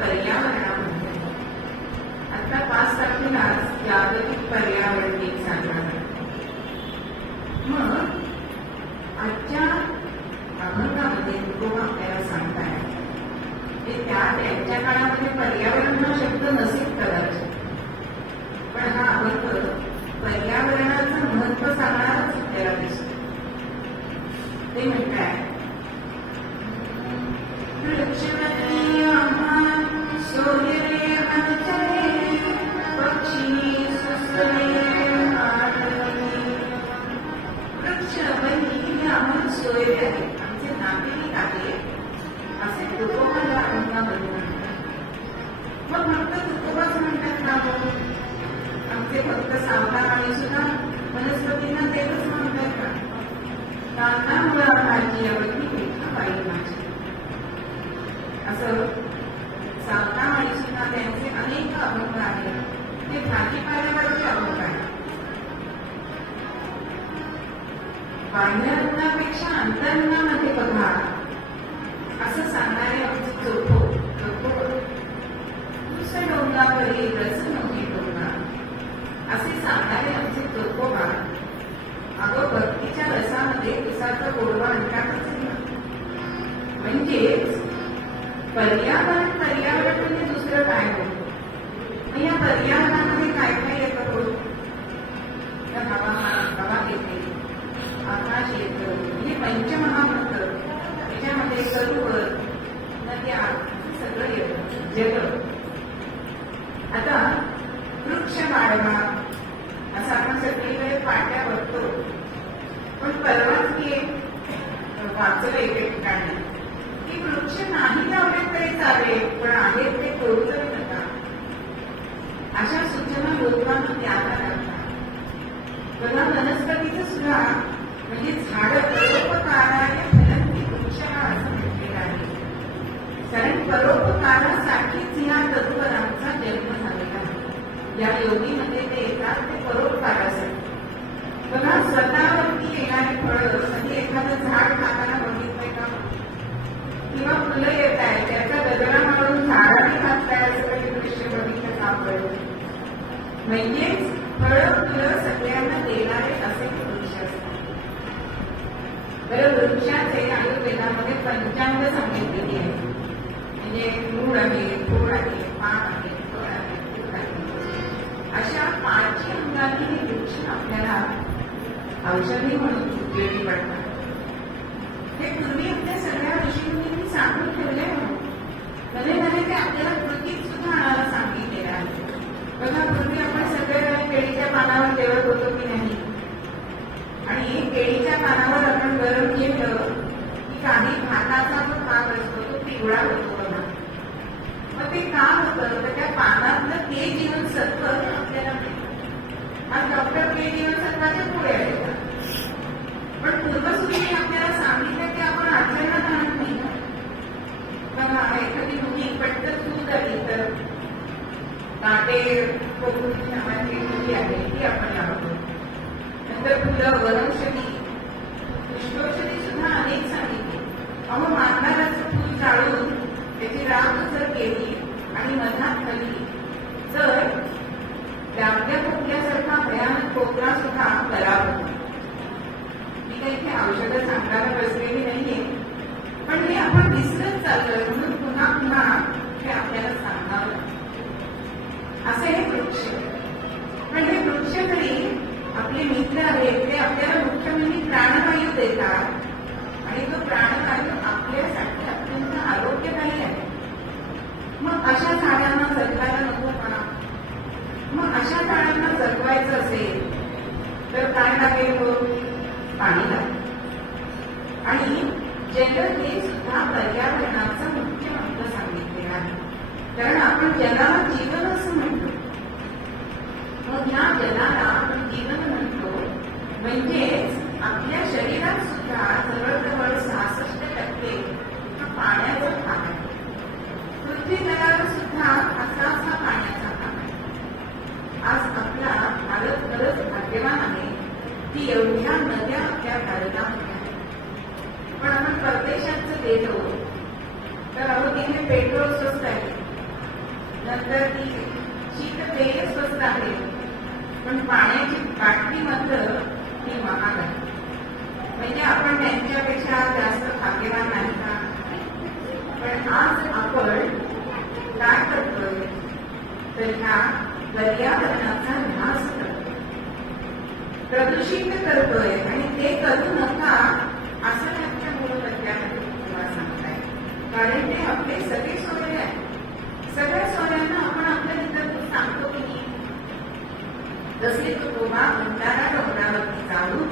पर्यावरणामध्ये. आता 5 तारखेला जागतिक पर्यावरण दिन साजरा करतो. मग आजच्या अभंगामध्ये तुकोबा आपल्याला सांगताय की त्यांच्या काळामध्ये पर्यावरण हा शब्द नसेल कदाचित, पण हा अभंग पर्यावरणाचं महत्व सांगणारच आपल्याला दिसतो. ते म्हणताय, वृक्षवती आम्हा सोयरे हलचले, पक्षी सुसले आढळले. वृक्षवती आम्हा सोयरे आहे, आमचे नातेवाईक आहे, असे तुकोबाला अभंगामध्ये म्हणतात. मग फक्त तुकोबाच म्हणतात ना, आमचे फक्त सावकार आणि सुद्धा वनस्पतींना तेच म्हणतात का? कांदामुळं भाजी आवडली मिठा बाई माझी, असं सावता आणि सुद्धा त्यांचे अनेक अभंग आहेत. ते भाजीपाल्यावरचे अभंग आहेत. बाह्यरुग्णापेक्षा अंतरुणामध्ये बघा असं सांगणारे आमचे चोखो डोंगावरी रस नव्हती डोंगा, असे सांगणारे आमचे तुकोबा अगं भक्तीच्या रसामध्ये उसाचा गोडवा आणतातच ना. म्हणजेच पर्यावरण म्हणजे दुसरं काय होतं. मग या पर्यावरणामध्ये काय काय येतं होतं? हवा येते, आकाश येतं, म्हणजे पंचमहाभूत, त्याच्यामध्ये सरोवर, नद्या, सगळं येतं जग. आता वृक्ष वाढवा असं आपण सगळीकडे पाट्या बघतो, पण परवाच मी वाचलं एके ठिकाणी की वृक्ष नाही लावले तरी चालेल, पण आहेत ते तोडू नका, अशा सूचना लोकांना द्याव्या लागतात. बघा, वनस्पतीचं सुद्धा म्हणजे झाडं परोपकाराने फलंती वृक्षाला असं म्हटलेलं आहे. कारण परोपकारासाठीच या तत्वरांचा जन्म झालेला आहे. या योगीमध्ये ते येतात ते परोपकारासाठी. बघा, स्वतःवरती येणारे फळं म्हणजे एखादं झाड खाताना बघितलंय का? किंवा फुलं येत आहे त्याच्या गजरामधून झाडाने घातलाय असं काही दृश्य बघितलं का आपण? म्हणजेच फळं फुलं सगळ्यांना देणारे असे वृक्ष असतात. बरं, वृक्षाचे आयुर्वेदामध्ये पंचांग सांगितलेली आहे. म्हणजे मूळ आहे, खोड आहे, पान आहे, फळ आहे, फूल आहे, अशा 5 अंगाने हे वृक्ष आपल्याला औषधी म्हणून उपयोगी पडतात. हे पूर्वी आपल्या सगळ्या ऋषींनी सांगून ठेवले म्हणून मध्ये ते आपल्याला कृतीत सुद्धा आणायला सांगितलेलं आहे. बघा, पूर्वी आपण सगळे केळीच्या पानावर जेवत होतो की नाही, आणि केळीच्या पानावर आपण गरम केलं की काही भाताचा जो भाग असतो तो पिवळा होतो बघा. मग ते का होतं? तर त्या पानातलं के जीवनसत्व आपल्याला मिळतं. आज डॉक्टर के जीवनसत्वाचे पुढे आहेत, पण पूर्वसूरीने आपल्याला सांगितलं की आपण आचरणात आणत नाही. बघा, एखादी मुली पटकन दूध आली तर काटे कोकणी नावाची मुली आहे ती आपण लावतो. नंतर फुलं, वनौषधी, पुष्पौषधी सुद्धा अनेक सांगितले. अहो, मांजराचं फूल जाळून त्याची राख जर केली आणि मधात खाली तर डाबल्या खोकल्यासारखा भयानक खोकला सुद्धा बरा होतो. मी काही इथे औषधं सांगायला बसलेली नाहीये, पण हे आपण विसरत चाललोय म्हणून पुन्हा पुन्हा हे आपल्याला सांगावं लागतं. असे हे वृक्ष. पण हे वृक्ष तरी आपले मित्र आहेत, ते आपल्याला मुख्य म्हणजे प्राणवायू देतात, आणि तो प्राणवायू आपल्यासाठी अत्यंत आरोग्यदायी आहे. मग अशा झाडांना जगवायला नको का? मग अशा झाडांना जगवायचं असेल तर काय लागेल? पाणी लागेल. आणि जल हे सुद्धा पर्यावरणाचं मुख्य अंग सांगितलेलं आहे. कारण आपण जलाला जीवन असं म्हणतो. मग या जलाला आपण जीवन म्हणतो, म्हणजेच आपल्या शरीरात सुद्धा जवळजवळ 66% पाण्याचा भाग आहे. पृथ्वी तलावर सुद्धा असाच हा पाण्याचा भाग आहे. आज आपला भारत खरंच भाग्यवान आहे की एवढ्या नद्या आपल्या भारतामध्ये आहेत. पण आपण परदेशात गेलो तर अहो तिथे पेट्रोल स्वस्त आहे नंतर ती शीतपेय स्वस्त आहे, पण पाण्याची बाटली मात्र ही महाग आहे. म्हणजे आपण त्यांच्यापेक्षा जास्त भाग्यवान नाही का? पण आज आपण काय करतोय तर ह्या पर्यावरणाचा ऱ्हास करतोय, प्रदूषित करतोय. आणि ते करू नका असं त्यांच्या मूलतत्वामध्ये तुम्हाला सांगताय. कारण ते आपले सगळे सोयरे आहेत. सगळ्या सोयऱ्यांना आपण आपल्या इतर सांगतो की जसे तुकोबा बंधारा डोंगरावरती जाऊन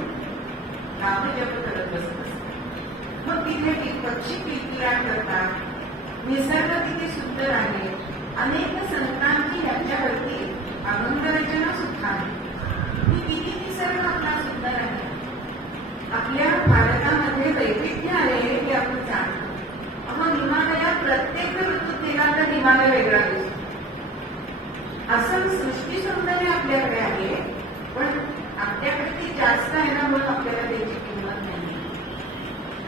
नामजप करत बसत असतात. मग तिथे पक्षी किलकिलाट करतात, निसर्ग तिथे सुंदर आहे. अनेक संतांची याच्यावरती अभंगरचना सुद्धा आहे. ही किती निसर्ग आपला सुंदर आहे. आपल्या भारतामध्ये वैविध्य आहे हे आपण जाणतो. हिमालयात प्रत्येक ऋतूत गेला तर हिमालय वेगळा दिसतो. असं सृष्टी सौंदर्य आपल्याकडे आहे, पण आपल्याकडे ती जास्त आहे ना, म्हणून आपल्याला त्याची किंमत नाही.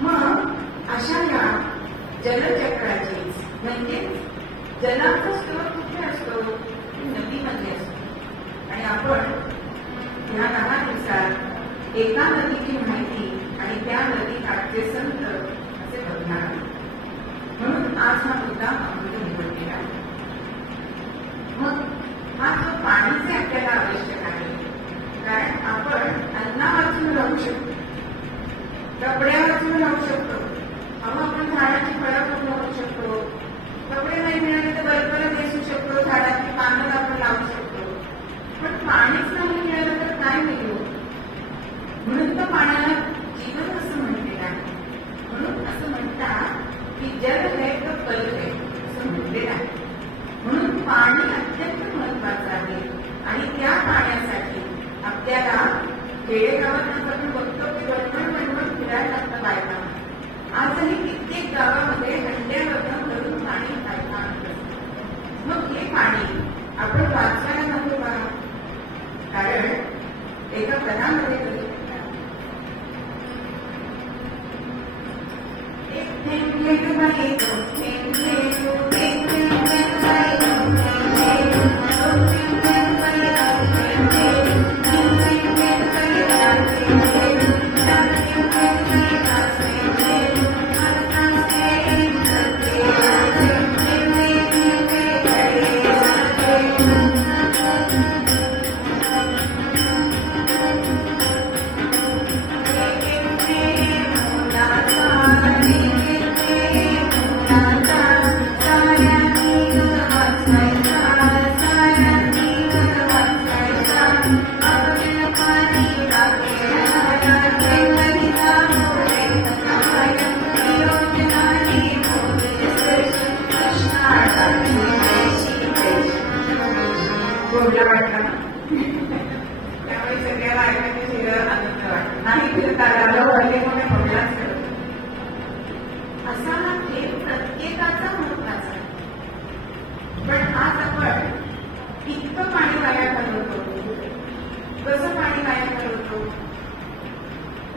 मग अशा या जलचक्राची म्हणजे जलाचा स्रोत कुठे असतो? नदीमध्ये असतो. आणि आपण या 10 दिवसात एका नदीची माहिती आणि त्या नदी काठचे संत असे बघणार. म्हणून आज हा मुद्दा आपण निवडलेला आहे. मग हा जो पाणीचे आपल्याला आवश्यक आहे, कारण आपण अन्ना वाचून राहू शकतो, कपड्या वाचून राहू शकतो. आपण झाडाची फळं पण राहू शकतो. कपडे नाही मिळाले तर बरोबर दिसू शकतो, झाडाची पानं आपण लावू शकतो. पण पाणीच नाही मिळालं तर काय मिळू? म्हणून तर पाण्याला जीवन असं म्हटलेलं आहे. म्हणून असं म्हणतात की जल है तो कल है असं म्हटलेलं आहे. म्हणून पाणी अत्यंत महत्वाचं आहे. आणि त्या पाण्यासाठी आपल्याला खेडेगावात आपण बघतो की वणवण फिरायला लागतं बायका. आजही कित्येक गावामध्ये हंड्यावरून भरून पाणी बायका आणत असतात. मग हे पाणी आपण वाचवायला नको का? कारण एका पदामध्ये कधी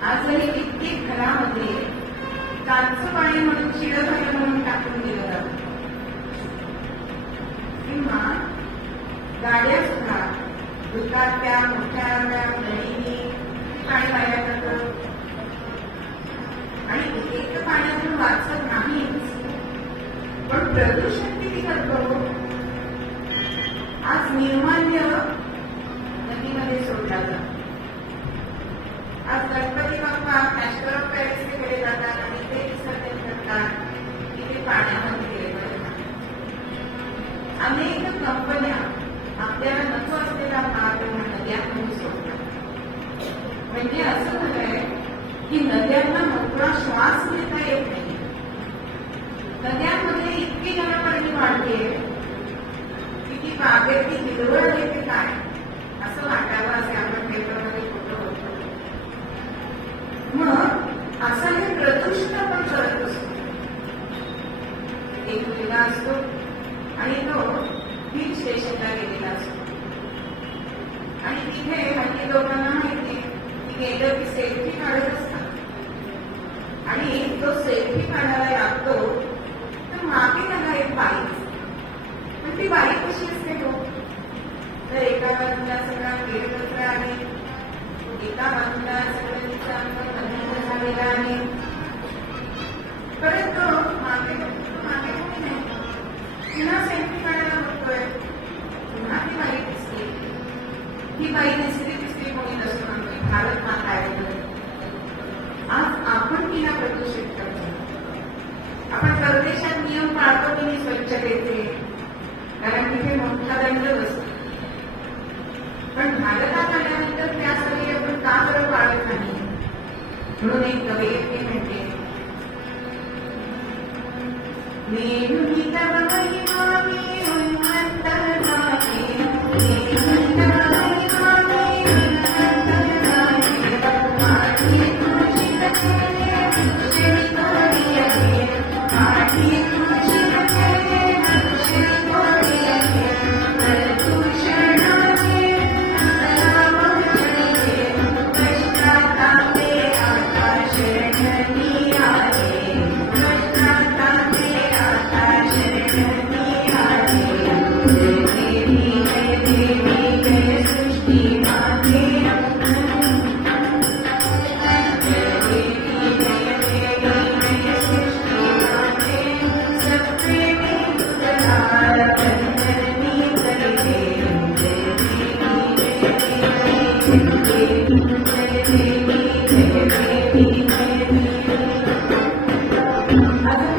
आजही कित्येक घरामध्ये कालचं पाणी म्हणून शिळं झालं म्हणून टाकून दिलं जातं. किंवा गाड्या सुद्धा दुधाच्या मोठ्या नळीनी पाणी वाया जातं. आणि एक पाण्यातून वाचत नाहीच, पण प्रदूषण किती करतो? आज निर्माल्य नदीमध्ये सोडला जातो. आज गणपती बाप्पा नॅशनल ऑफ पॅरिसकडे जातात आणि ते विसर्जन करतात. तिथे पाण्यामध्ये गेले जातात. अनेक कंपन्या आपल्याला नको असलेला भाग नद्यांमध्ये सोडतात. म्हणजे असं झालंय की नद्यांना मोकळा श्वास घेता येत नाही. नद्यांमध्ये इतकी जलपर्णी वाढते की ती बागेतली हिरवळ येते काय असं वाटावं, असे आपण पेपरमध्ये फोटो बघतो. मग असं हे प्रदूषण आपण करत असतो. एक मुलगा असतो आणि तो हिल स्टेशनला गेलेला असतो. आणि तिथे हल्ली लोकांना माहिती की गेलं की सेल्फी काढत असतात. आणि तो सेल्फी काढायला लागतो तर मागे त्याला एक बाईक, पण ती बाईक कशी असते हो? तर एका बाजूला सगळा केरकचरा आहे, एका बाजूला सगळ्यांचा अंग झालेला आहे, परत मागे कोणी नाही, पुन्हा सेल्फी काढायला बघतोय, पुन्हा ती बाई दिसते, ही बाई दिसते कोणी नसतो म्हणतोय, भारत माता आहे. आज आपण तिला प्रदूषित करतो. आपण परदेशात नियम पाळतो की स्वच्छतेचे, कारण तिथे मोठा दंड बसतो. पण भारतात आल्यानंतर त्या सगळी आपण का बरं पाळत नाही? म्हणून एक कवयित्री म्हणते,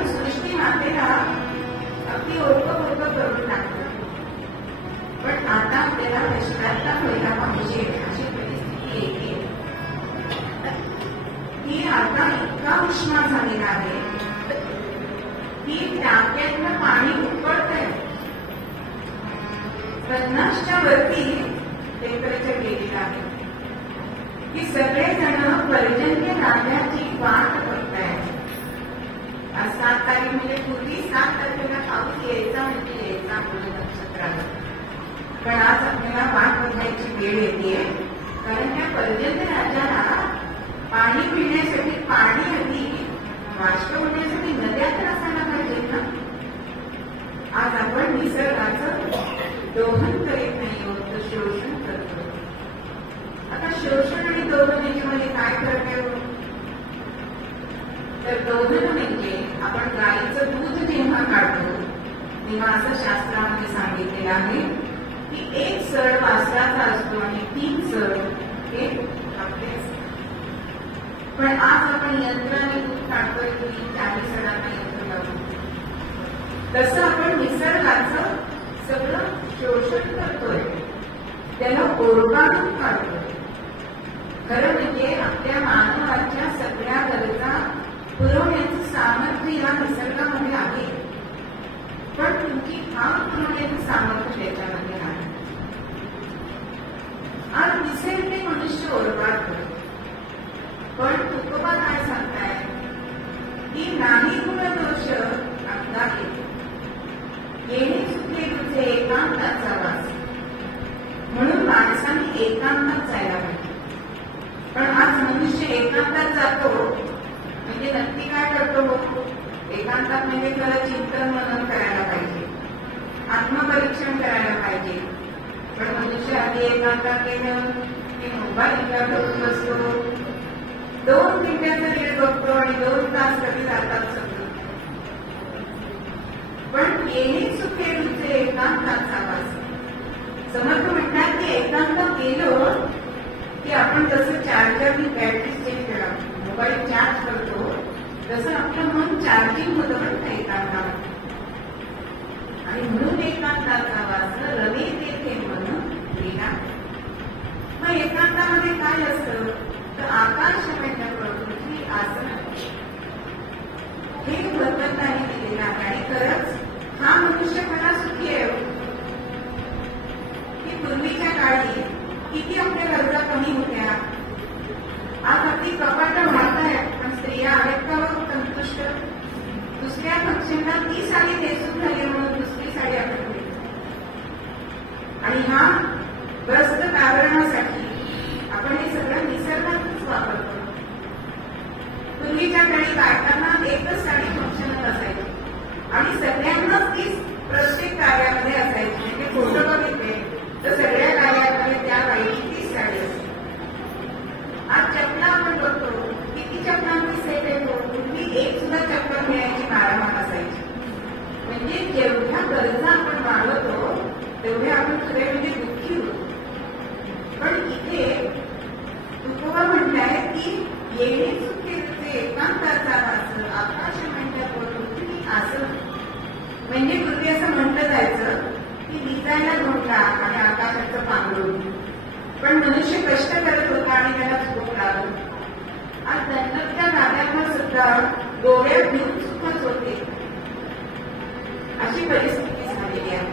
सृष्टी मातेला अगदी ओळख करून टाकतं. पण आता आपल्याला पश्चाताप व्हायला पाहिजे अशी परिस्थिती येते. ही आता इतका उष्मा झालेला आहे की टाक्यातलं पाणी उकळतंय. 50च्या वरती टेम्परेचर गेलेलं आहे की सगळेजण पर्जन्य लागण्याची वाट बघतायत. आज 7 तारीख म्हणजे पूर्वी 7 तारखेला पाऊस यायचा म्हणजे यायचा आपल्या नक्षत्राला. पण आज आपल्याला वाट बघायची वेळ येते, कारण त्या पर्जन्य राजाला पाणी पिण्यासाठी पाणी हवी, बाष्प होण्यासाठी नद्या तर असायला पाहिजेत ना. आज आपण निसर्गाचं दोहन करीत नाही आहोत, तर शोषण करतो. आता शोषण आणि दोहन याच्यामध्ये काय फरक आहे? तर दोहन म्हणजे आपण गाईचं दूध जेव्हा काढतो तेव्हा असं शास्त्रामध्ये सांगितलेलं आहे की 1 सड वासराचा असतो आणि 3 सड हे आपले असतात. पण आज आपण यंत्राने दूध काढतोय की 40 सडांना यंत्र लावतो. तसं आपण निसर्गाचं सगळं शोषण करतोय, त्याला ओरबाडून काढतोय. खरं म्हणजे आपल्या मानवाच्या सगळ्या गरजा पुरवण्याचं सामर्थ्य या निसर्गामध्ये आहे, पण तुमची काम पुरवण्याचं सामर्थ्य त्याच्यामध्ये आहे. आज दिसेल ते मनुष्य ओरबाडतोय, पण तुकोबा काय सांगताय की नाही गुणदोष आपला येणे सुखे तुझे एकांताचा वास. म्हणून माणसाने एकांतात जायला पाहिजे. पण आज मनुष्य एकांतात जातो म्हणजे नक्की काय करतो? एकांतात म्हणजे खरं चिंतन मनन करायला पाहिजे, आत्मपरीक्षण करायला पाहिजे. पण मनुष्य आधी एकांतात गेलं की मोबाईल घेऊन बसतो, 2 मिनिटाचा रील बघतो आणि 2 तास कधी जातात सगळं. पण येणे सुखे तुझे एकांताचा वास. समर्थ म्हणतात की एकांत गेलो की आपण जसं चार्जरनी बॅटरी चेंज करा, मोबाईल चार्ज करतो, तसं आपलं मन चार्जिंग होतं म्हणतं एकांतामध्ये. आणि म्हणून एकांताचा वास रवी तेथे मन गेला. मग एकांतामध्ये काय असतं? तर आकाश पृथ्वी आसन हे भगवंताने दिलेलं आहे. आणि खरंच हा मनुष्य खरा सुखी आहे की पूर्वीच्या काळी किती आपल्या गरजा कमी होत्या. आज आपली कपाटं वाढत आहेत, पण स्त्रिया आहेत का संतुष्ट? दुसऱ्या पक्षांना ती साडी नेसून झाली म्हणून दुसरी साडी आपण घेतो. आणि हा ग्रस्त कारणासाठी आपण हे सगळं निसर्गातच वापरतो. पूर्वीच्या काळी बायकांना एकच साडी फंक्शनच असायची आणि सगळ्यांनाच ती प्रत्येक कार्यामध्ये असायची. म्हणजे तेवढे आपण खरे म्हणजे दुःखी होतो. पण इथे तुकोबा म्हटलंय की येणे सुखेचे एकांताचा वास आकाश म्हणजे पृथ्वी असं. म्हणजे पूर्वी असं म्हटलं जायचं की दिसायला धोका आणि आकाशाचं पांघरून, पण मनुष्य कष्ट करत होता आणि त्याला झोप लागत. आज त्या नात्यांना सुद्धा डोळ्यात घेऊन सुखच होते, अशी परिस्थिती झालेली आहे.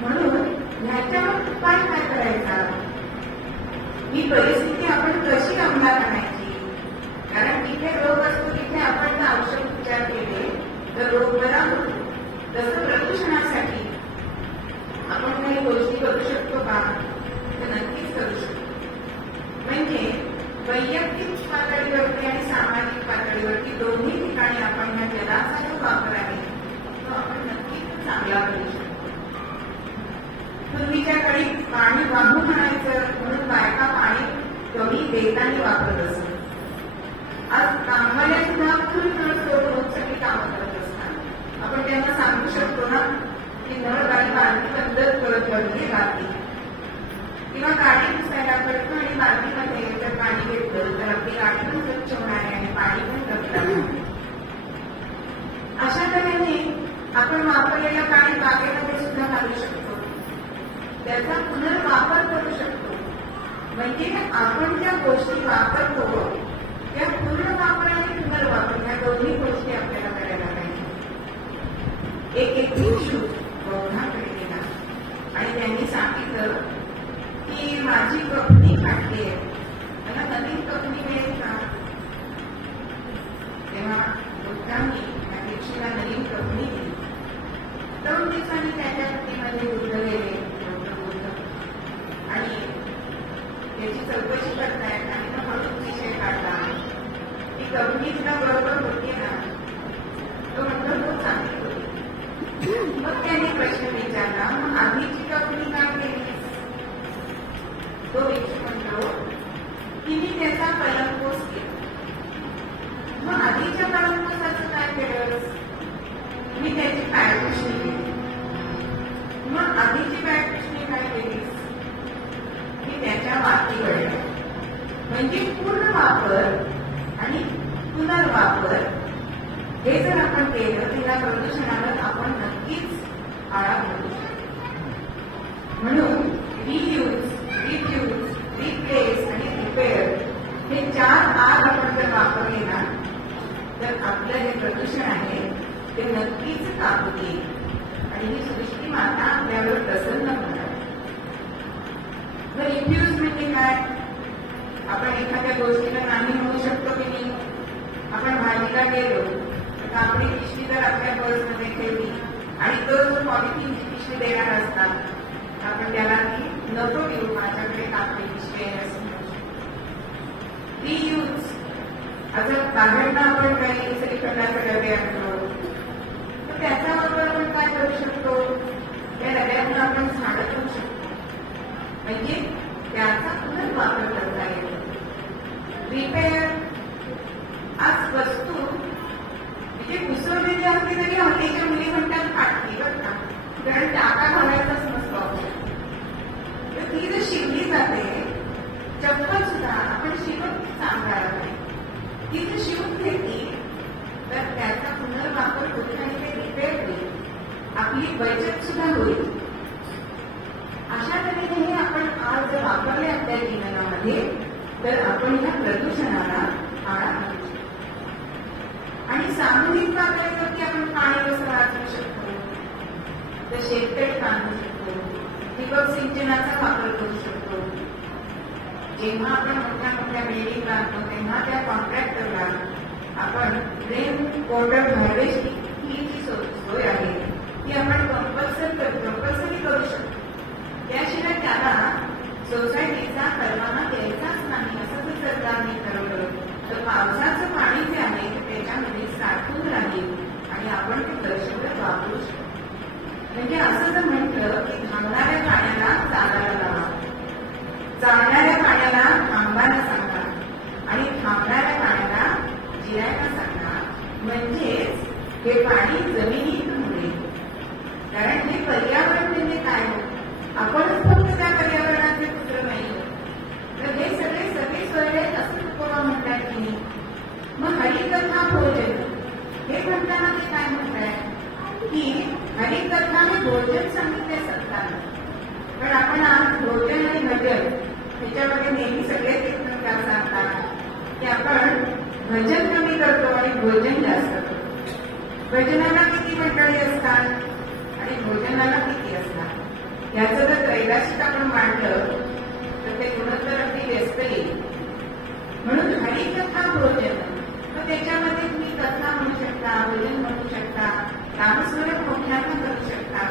म्हणून ह्याच्यावर उपाय काय करायचा, ही परिस्थिती आपण कशी अंमलात आणायची. कारण तिथे रोग असतो तिथे आपण जर औषध उपचार केले तर रोग बरा होतो. तसं प्रदूषणासाठी आपण काही गोष्टी करू शकतो का, तर नक्कीच करू शकतो. म्हणजे वैयक्तिक पातळीवरती आणि सामाजिक पातळीवरती दोन्ही ठिकाणी आपण ह्या जलाचा जो वापर आहे तो आपण नक्कीच चांगला करू शकतो. पूर्वीच्या काळी पाणी वाहून आणायचं म्हणून बायका पाणी कमी वेगाने वापरत असत. आज कामवाल्या सुद्धा फुल नळ सोडून सगळी कामं करत असतात. आपण त्यांना सांगू शकतो ना की नळ बालदी बंद करत वगैरे बालदी, किंवा गाडी पुसायला पडतो आणि बालदीमध्ये जर पाणी घेतलं तर आपली गाडी पण स्वच्छ होणार आहे आणि पाणी पण कमी. अशा तऱ्हेने आपण वापरलेलं पाणी बागेमध्ये सुद्धा घालू शकतो, त्याचा पुनर्वापर करू शकतो. म्हणजे आपण ज्या गोष्टी वापरतो त्या पूर्ण वापर आणि पुनर्वापर या दोन्ही गोष्टी आपल्याला करायला पाहिजे. एक भिक्षू बौद्धाकडे गेला आणि त्यांनी सांगितलं की माझी कपनी फाटली आहे, मला नवीन कपनी मिळेल का. तेव्हा बुद्धांनी त्या भिक्षूला नवीन कपनी दिली. 2 दिवसांनी त्याच्या कपनीमध्ये बुद्ध गेले आणि त्याची चौकशी करतायत आणि मग हळूच विषय काढला की कपनी तुला बरोबर होती ना. तो म्हटलं तो चांगली होती. मग त्याने प्रश्न विचारला, मग आधीची कपनी काय केली. तो भिक्षू म्हणतो की मी त्याचा कलंकोस केला. मग आधीच्या कलंकोसाचं काय केलं, मी त्याची पॅटपुष्णी केली. मग आधीची पॅटपुष्णी काय केलीस, मी त्याच्या वातीकडे. म्हणजे पूर्ण वापर आणि पुनर्वापर हे जर आपण केलं तर या प्रदूषणाला आपण नक्कीच आळा घालू शकतो. म्हणून रियूज, रिड्यूस, रिप्लेस आणि रिपेअर हे 4 R आपण जर वापरले ना तर आपलं हे प्रदूषण आहे ते नक्कीच काबूत येईल आणि ही सृष्टी माता आपल्यावर प्रसन्न होणार. रिफ्यूज म्हणजे काय, आपण एखाद्या गोष्टीला नाही म्हणू शकतो की नाही. आपण भाजीला गेलो तर कापडी पिशवी जर आपल्या पर्समध्ये ठेवली आणि तो जो पॉलिथिनची पिशवी देणार असतात आपण त्याला ती नको देऊ, माझ्याकडे कापडी पिशवी आहे असं म्हणू शकतो. रियूज, आता बाहेरनं आपण काही श्रीखंडाचे डबे आणतो तर त्याचा वापर आपण काय करू शकतो, त्या डब्यातून आपण झाडं करू शकतो. म्हणजे त्याचा पुनर्वापर करता येतो. रिपेअर, आज वस्तू म्हणजे घुसवलेली असली तरी हल्लीच्या मुली म्हणतात फाटली बरं का, कारण टाका घालायचाच नसतो ऑप्शन. तर ती जर शिवली जाते, चप्पल सुद्धा आपण शिवून सांभाळायला पाहिजे. ती जर शिवून घेतली तर त्याचा पुनर्वापर होईल आणि ते रिपेअर होईल, आपली बचत सुद्धा होईल. अशा तऱ्हेने हे आपण आज जर वापरले आपल्या जीवनामध्ये तर आपण या प्रदूषणाला आळा घालू शकतो. आणि सामूहिक पातळीवरती आपण पाणी कसं वाचवू शकतो, तर शेततळे बांधू शकतो, ठिबक सिंचनाचा वापर करू शकतो. जेव्हा आपण मोठ्या मोठ्या बिल्डिंग बांधतो तेव्हा त्या कॉन्ट्रॅक्टरला आपण रेन वॉटर हार्वेस्टिंग ही जी सोय आहे ती आपण कंपल्सरी करू शकतो. त्याशिवाय त्याला सोसायटीचा परवाना द्यायचाच नाही असं जर सरकारने ठरवलं तर पावसाचं पाणी जे आहे त्याच्यामध्ये साठून राहील आणि आपण ते वर्षभर वापरू शकतो. म्हणजे असं जर म्हटलं की थांबणाऱ्या पाण्याला चालायला लावा, चालणाऱ्या पाण्याला थांबायला सांगा आणि थांबणाऱ्या पाण्याला जिरायला सांगा, म्हणजेच हे पाणी जमिनीत मुरेल. कारण हे पर्यावरण म्हणजे काय, हरिकथा भोजन हे म्हणताना ते काय म्हणताय की हरिकथा हे भोजन सांगितले सत्ताना. पण आपण आज भोजन आणि भजन त्याच्यामध्ये नेहमी सगळेच एकमेकांना सांगतात की आपण भजन कमी करतो आणि भोजन जास्त करतो. भजनाला किती मंडळी असतात आणि भोजनाला किती असतात याचं जर त्रैराशिक आपण मांडलं तर ते गुणोत्तर अगदी व्यस्त येईल. म्हणून हरिकथा भोजन, तर त्याच्यामध्ये तुम्ही कथा म्हणू शकता, भोजन म्हणू शकता, नामस्मरण मोठ्यानं करू शकता.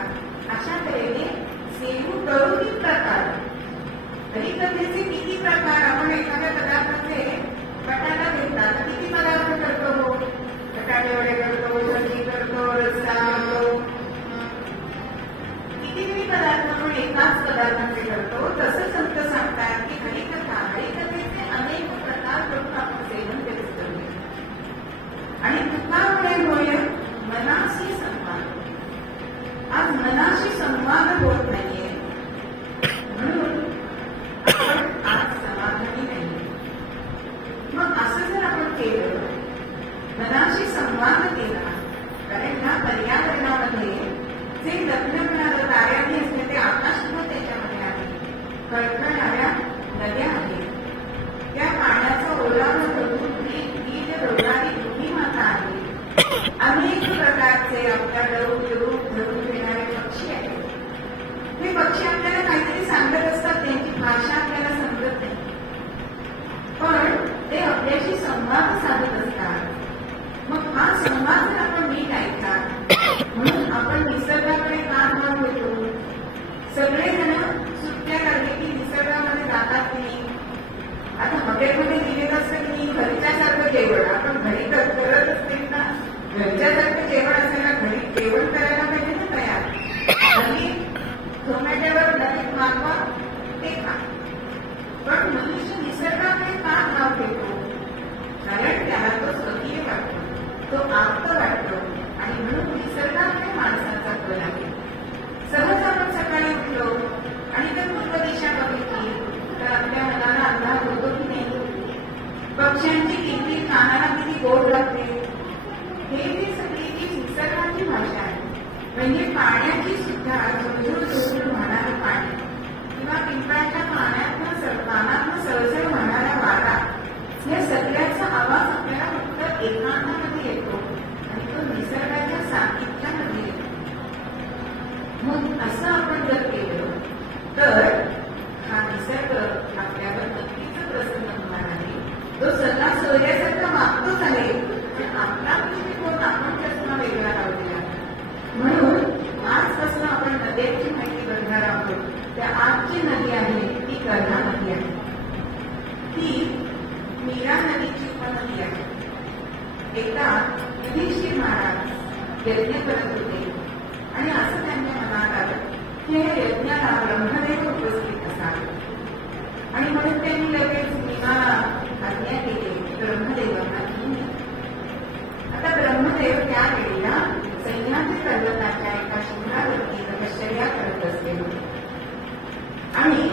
अशा तऱ्हेने सेवू करूनही प्रकार. हरिकथेचे किती प्रकार. आपण एखाद्या पदार्थाचे बटाटा घेतला तर किती पदार्थ करतो. बटाटे वडे करतो, भजी करतो, रस्सा करतो, कितीतरी पदार्थ आपण एकाच पदार्थाचे करतो. तसं संत सांगतात की हरिकथा, हरिकथेचे अनेक प्रकार करून आपण सेवन केले करूया. आणि तुकामुळे होय मनाशी संवाद. आज मनाशी संवाद होत नाहीये म्हणून आपण आज समाधानी नाही. मग असं जर आपण केलं, मनाशी संवाद केला, कारण ह्या पर्यावरणामध्ये जे लग्न ताऱ्यांनी असते ते आकाश त्याच्यामध्ये आहे. खळखळणाऱ्या नद्या आहेत, त्या पाण्याचा ओलावा धरून वीज रोवणारी भूमी माता आहे. अनेक प्रकारचे आपल्या रूप धरून फिरणारे पक्षी आहेत. हे पक्षी आपल्याला काहीतरी सांगत असतात, त्यांची भाषा आपल्याला समजत नाही, पण ते आपल्याशी संवाद साधत असतात. मग हा संवाद जर आपण नीट ऐकला, म्हणून आपण निसर्गाकडे का भाग होतो. सगळेजण सुट्ट्या काढले की निसर्गामध्ये जातात की नाही. आता हॉटेलमध्ये गेलेलं असतं की घरच्यासारखं जेवण आपण घरी करत असते ना. घरच्यासारखं जेवण असेल ना, घरी जेवण करायला पाहिजे ना तयार. आणि झोमॅटोवर लगेच मागवा ते खा. पण मनुष्य निसर्गाकडे का भाव घेतो. कारण त्याला तो स्वकीय वाटतो, तो आप्त वाटतो, आणि म्हणून निसर्गाकडे माणसाचा कल आहे. सहज आपण सकाळी उठलो आणि जर पूर्व दिशा बघितली तर आपल्या मनाला अंदाज होतो की नाही. पक्ष्यांची किलबिल कानाला किती गोड लागते. हे जी सगळी जी निसर्गाची भाषा आहे, म्हणजे पाण्याची सुद्धा झुळझुळ झुळझुळ वाहणारं पाणी किंवा पिंपळाच्या पानातनं सळसळ वाहणारा वारा, या सगळ्याचा आवाज आपल्याला फक्त एकांतामध्ये येतो आणि तो निसर्गाच्या सानिध्यामध्ये येतो. मग असं आपण जर केलं तर हा निसर्ग आपल्यावर नक्कीच प्रसन्न होणार आहे. तो सगळा सोयऱ्यासारखा मागतोच आहे, पण आपला दृष्टिकोन आपण त्याचा वेगळा लावलेला आहे. म्हणून आजपासून आपण नद्यांची माहिती बघणार आहोत. त्या आजची नदी आहे ती कर्णा नदी आहे. ती मीरा नदीची उपनदी आहे. एकदा युधिष्ठिर महाराज यज्ञ करत होते आणि असं त्यांच्या मनात आलं की हे यज्ञाला ब्रह्मदेव उपस्थित असावे, आणि म्हणून त्यांनी लगेच विमाना आज्ञा केली ब्रह्मदेवांना घेऊन. आता ब्रह्मदेव त्यावेळेला सह्याद्री पर्वताच्या एका शिखरावरती तपश्चर्या करत असले होते आणि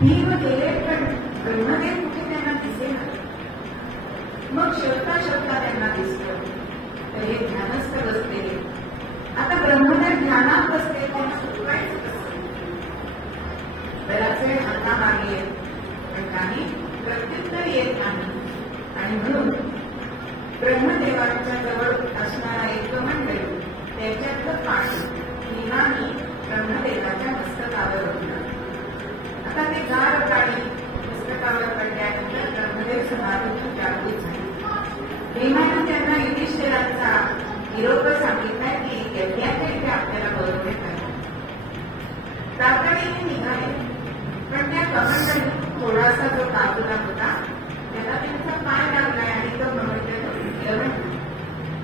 भीम गेले, पण ब्रह्मदेव कुठे त्यांना दिसेना. मग शोधता शोधता त्यांना दिसलं तर हे ध्यानस्थ बसलेले. आता ब्रह्मदेव ध्यानात बसले, त्यांना सुटवायचं कसं. बराच वेळ हातामागे येत पण काही प्रत्युत्तर येत नाही, आणि म्हणून ब्रह्मदेवांच्या जवळ असणारा एक कमंडल त्याच्यातलं पाणी भीमानी ब्रह्मदेवाच्या मस्तकावर होतं. आता ते गार पाणी मस्तकावर पडल्यानंतर ब्रह्मदेव समाधीतून जागृत झाले. भीमानं त्यांना युधिष्ठिरांचा निरोप सांगितला की यज्ञाच्या इथे आपल्याला बरोबर आहे. तातडीने निघाले, पण त्या कमंडलीत थोडासा जो काजूला होता त्याला त्यांचा पाय लागलाय आणि तो कमंडल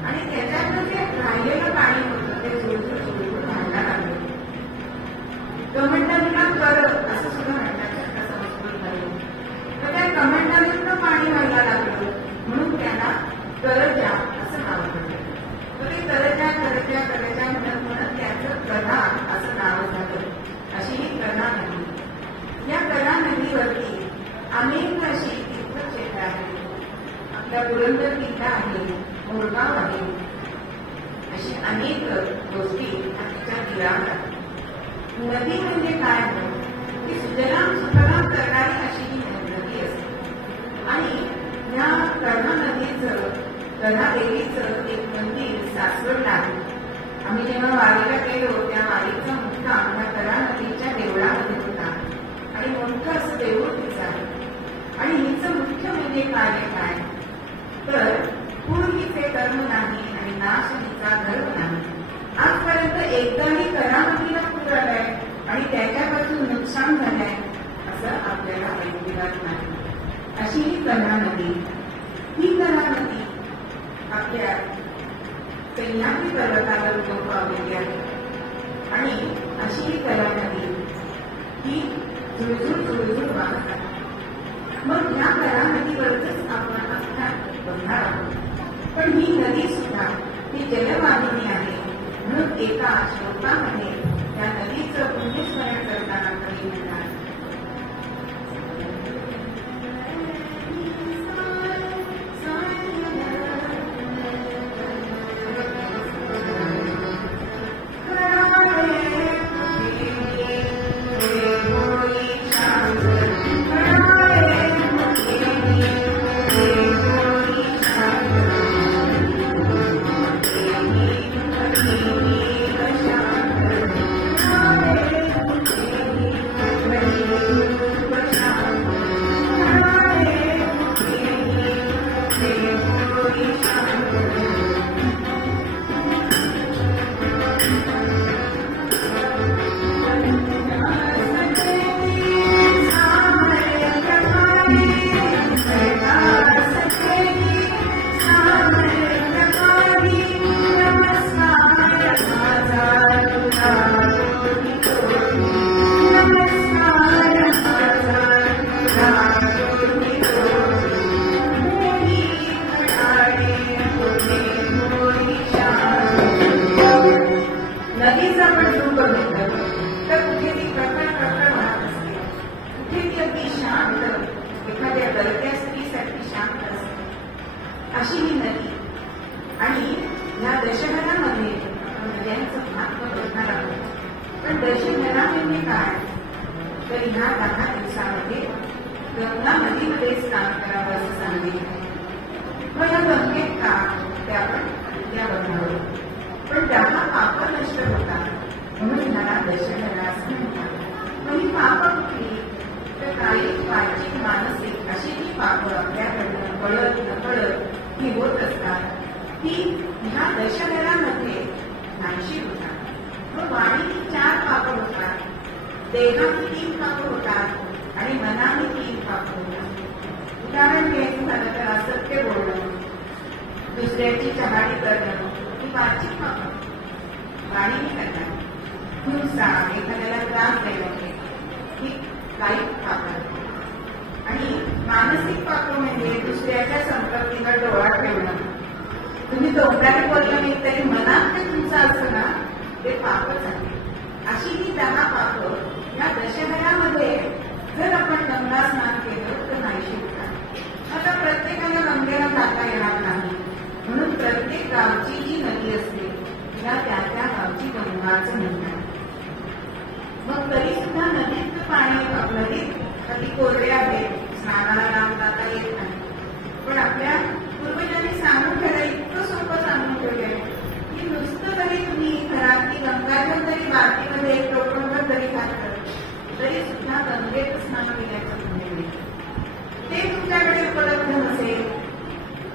आणि त्याच्यातलं जे राहिलेलं पाणी होतं ते झुळझुळ झुळझुळ व्हायला लागलं. कमंडलीला करत असं सुद्धा म्हणतात संस्कृत मध्ये. तर त्या कमंडलीतलं पाणी व्हायला लागलं म्हणून त्याला करजा असं नाव पडलं. तर ते करजा करजा करजा म्हणत म्हणत त्याचं कला असं नाव झालं. अशी ही कला नदी. या कला नदीवरती अनेक अशी तीर्थक्षेत्र आहेत. त्या पुरंदर किल्ला आहे, मोरगाव आहे, अशी अनेक गोष्टी तिच्या तीरावर. नदी म्हणजे काय की सुजलाम सुफलाम करणारी अशी ही नदी असते. आणि या कर्णा नदीचं, कर्णा देवीचं एक मंदिर सासवडला आहे. आम्ही जेव्हा वारीला गेलो त्या वारीचा मुक्काम या कर्णा नदीच्या देवळामध्ये होता आणि मोठं असं देऊळ तिचं आहे. आणि हिचं मुख्य म्हणजे कार्य काय तर पूर हिचे कर्म नाही आणि नाश हिचा धर्म नाही. आजपर्यंत एकदाही कर्णा नदीला पूर आलाय आणि त्याच्यापासून नुकसान झालंय असं आपल्याला ऐकण्यात नाही. अशी ही कर्णा नदी, ही कर्णा नदी आपल्या सह्याद्री पर्वतावर उगम पावलेली आहे. आणि अशी ही कर्णा नदी ही झुळझुळ वाहत आहे. मग या कर्णा नदीवरच आपण आता बघणार आहोत. पण ही नदी सुद्धा ही जलवाहिनी आहे. म्हणून एका श्लोकामध्ये त्या नदीचं पुण्यस्मरण करताना कधी म्हणतात अशी ही नदी. आणि या दशहरामध्ये नद्यांचं महत्व बघणार आहोत. पण दशहरा म्हणजे काय तर ह्या 10 दिवसामध्ये गंगा नदीमध्ये स्नान करावं असं सांगितलं. मग या गंगेत का ते आपण त्या बघणार आहोत. पण 10 पाप नष्ट होतात म्हणून ह्याला दशहरा असं म्हणतात. मग ही पाप कुठली तर काही वाचिक मानसिक अशी जी पाप आपल्याकडनं कळत नकळत ही होत असतात ती ह्या दशहरामध्ये नाहीशी होतात. मग वाणीची 4 पाप होतात, देहाची 3 पाप होतात आणि मनाने 3 पाप होतात. उदाहरण घ्यायचं झालं तर असत्य बोलणं, दुसऱ्याची चहाडी करणं ही वाचिक पाप वाणीने करतात. हिंसा, एखाद्याला त्रास देणं ही काही पाप. आणि मानसिक पाप म्हणजे दुसऱ्याच्या संपत्तीला डोळा ठेवणं. तुम्ही तोंडाने बोललं नाही तरी मनात ते तुमचं असं ना ते पापच आहे. अशी ही 10 पाप या दशहरामध्ये जर आपण गंगा स्नान केलं तर नाही शिकतात. आता प्रत्येकाला गंगेला जाता येणार नाही म्हणून प्रत्येक गावची जी नदी असते तिला त्या त्या गावची गंगाचं म्हणतात. मग तरी सुद्धा नदीत पाणी नदीत कधी कोरडे आहे, स्नानाला लांब जाता येत नाही. पण आपल्या पूर्वजांनी सांगून ठेवलं, इतकं सोपं सांगून ठेवलंय की नुसतं जरी तुम्ही घरातली गंगाजल जरी बादलीमध्ये एक लोटणभर जरी घातलं तरी सुद्धा गंगेत स्नान केल्याचं पुण्य मिळतं. ते तुमच्याकडे उपलब्ध नसेल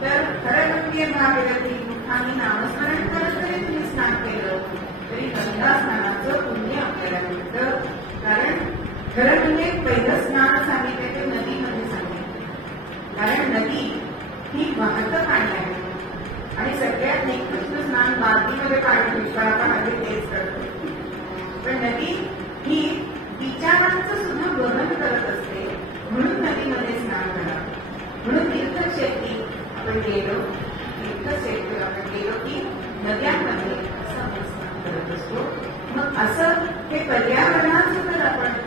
तर खरगंगे भागीरथी मुखाने नामस्मरण करत जरी तुम्ही स्नान केलं तरी गंगा स्नानाचं पुण्य आपल्याला मिळतं. कारण खरगंगे पहिलं स्नान सांगितलं ते नदीमध्ये सांगितलं. कारण नदी ही वाहतं पाणी आहे आणि सगळ्यात निकृष्ट स्नान बादलीमध्ये पाणी ठेवतो. आपण आधी तेच करतो. पण नदी ही विचारांचं सुद्धा वहन करत असते म्हणून नदीमध्ये स्नान करा. म्हणून तीर्थक्षेत्री आपण गेलो, तीर्थक्षेत्र आपण गेलो की नद्यांमध्ये असं स्नान करत असतो. मग असं हे पर्यावरणाचं जर आपण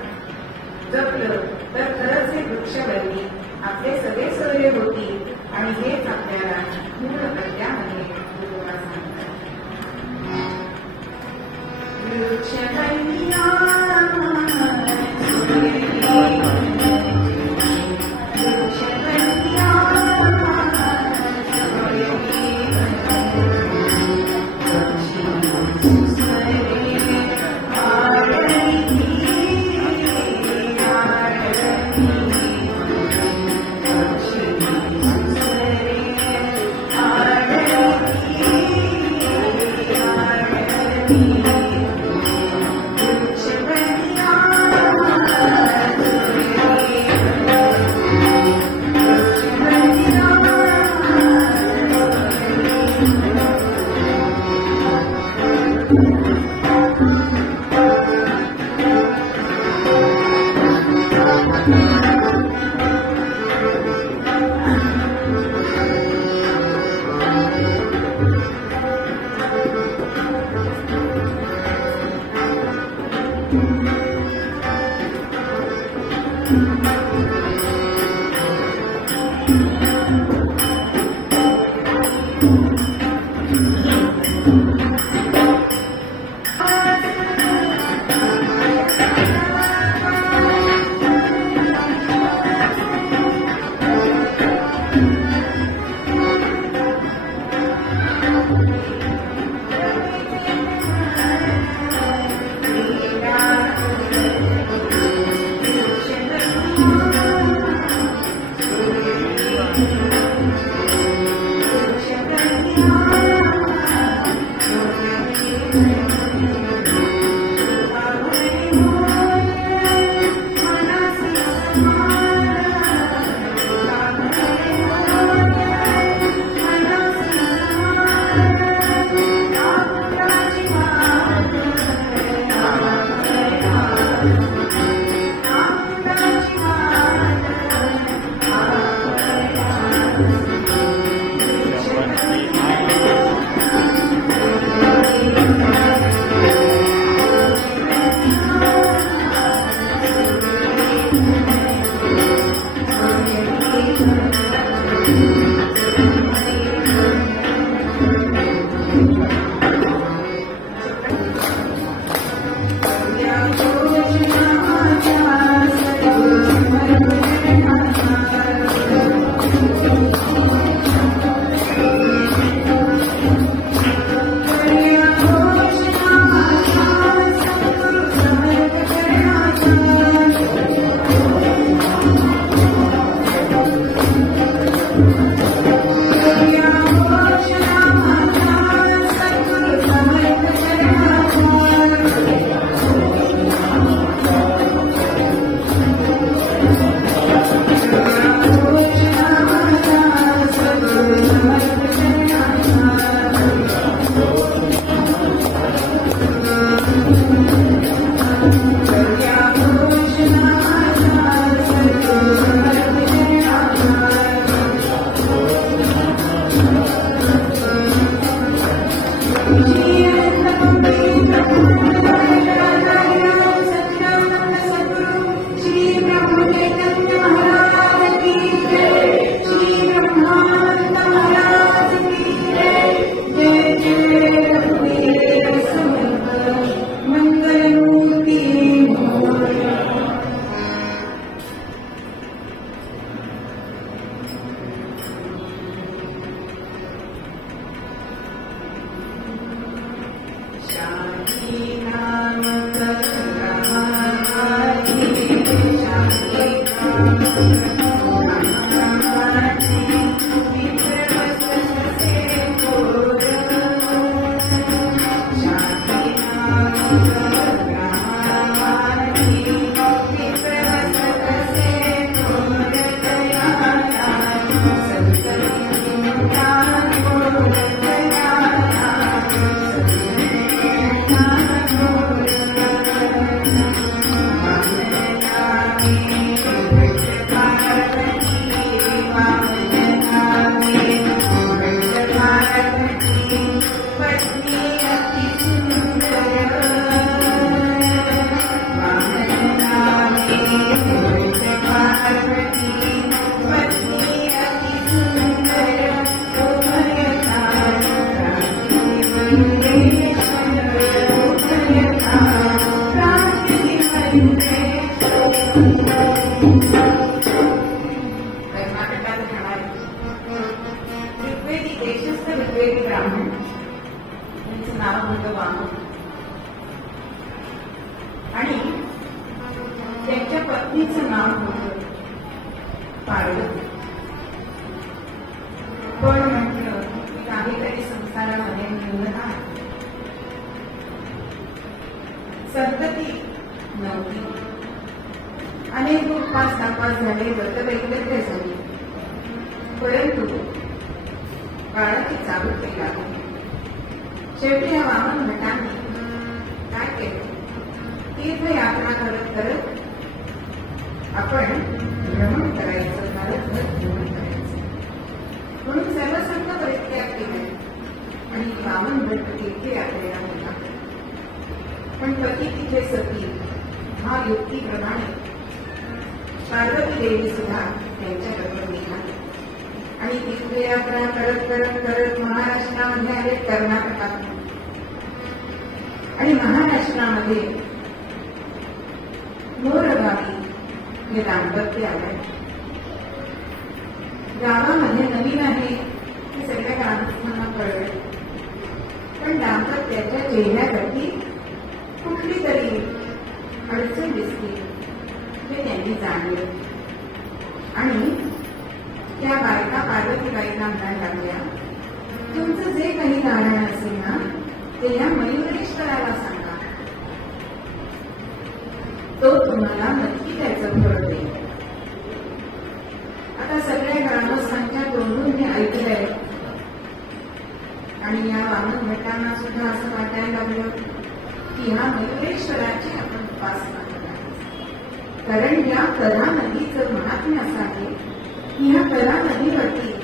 जपलं तर खरंच हे वृक्षवल्ली आपले सगळे सोयरे होतील आणि हेच आपल्याला मूळ प्रज्ञामध्ये गुरुवा सांगतात. कर्नाटकात राहणारे ऋग्वेदी देशस्थ ऋग्वेदी ब्राह्मण, त्यांचं नाव होतं वामन. आणि त्यांच्या पत्नीचं नाव होतं पार्वती. पण म्हटलं की काहीतरी संसारामध्ये न्यूनता आहे, संतती नव्हती. अनेक उपवास नापास झाले, व्रत वैकल्य झाली, परंतु काळाची चालूकी लागली. शेवटी या वामन भटांनी काय केलं, तीर्थयात्रा करत करत आपण भ्रमण करायचं, भारतभर भ्रमण करायचं म्हणून सर्वसंग परित्याग केला आणि वामन भट तीर्थयात्रेला गेला. पण पती तिथे सती हा युक्तीप्रमाणे पार्वती देवी सुद्धा त्यांच्याबरोबर निघाली आणि तीर्थयात्रा करत करत करत महाराष्ट्रामध्ये आले, कर्नाटकात. आणि महाराष्ट्रामध्ये मोरगावी हे दाम्पत्य आले. गावामध्ये नवीन आहे हे सगळ्या ग्रामस्थांना कळले, पण दाम्पत्याच्या चेहऱ्यावरती कुठली तरी अडचण दिसली हे त्यांनी जाणले. आणि त्या बायका पार्वतीबाईंना म्हणायला लागल्या, तुमचं जे काही कारण असेल ना ते या मयुरेश्वराला सांगा, तो तुम्हाला नक्की त्याचं फळ देईल. आता सगळ्या ग्रामस्थांच्या तोंडून हे ऐकलंय आणि या वामन भटांना सुद्धा असं वाटायला लागलं की ह्या मयुरेश्वराची आपण उपासना करावी. कारण या करा नदीचं महात्म्य असं आहे की ह्या करा नदीवरती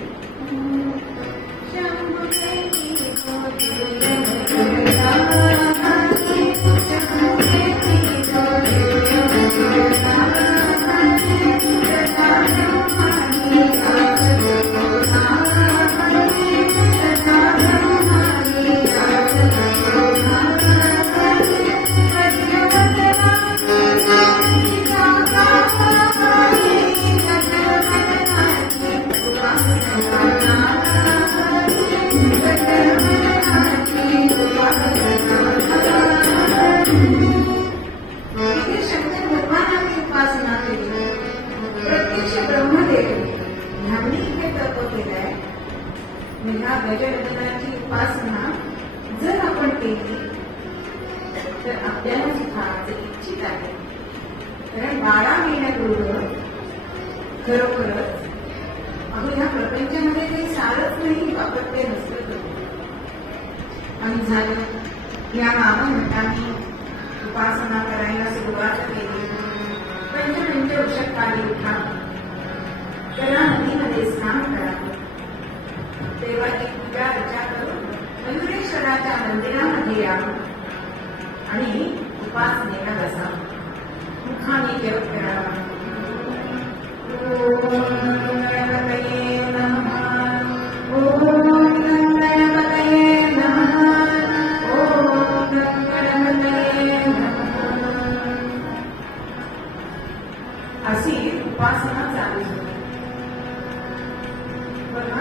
गजरत्नाची उपासना जर आपण केली तर आपल्याला सुद्धा इच्छित आहे. कारण 12 महिन्यापूर्वी खरोखरच अगदी ह्या प्रपंचामध्ये काही सारच नाही, अपत्य नसतं. आणि झालं या वामन भटांनी उपासना करायला सुरुवात केली. पंचपंच वृषकाली उठा, त्याला नदीमध्ये स्नान करावे, देवाची पूजा अर्चा करून मयुरेश्वराच्या मंदिरामध्ये यावं आणि उपासनेला बसावं. मुखाने जप करावा. ओम गणपतये नमः, ओम गणपतये नमः, ओम गणपतये नमः. अशी उपासना चालू होती.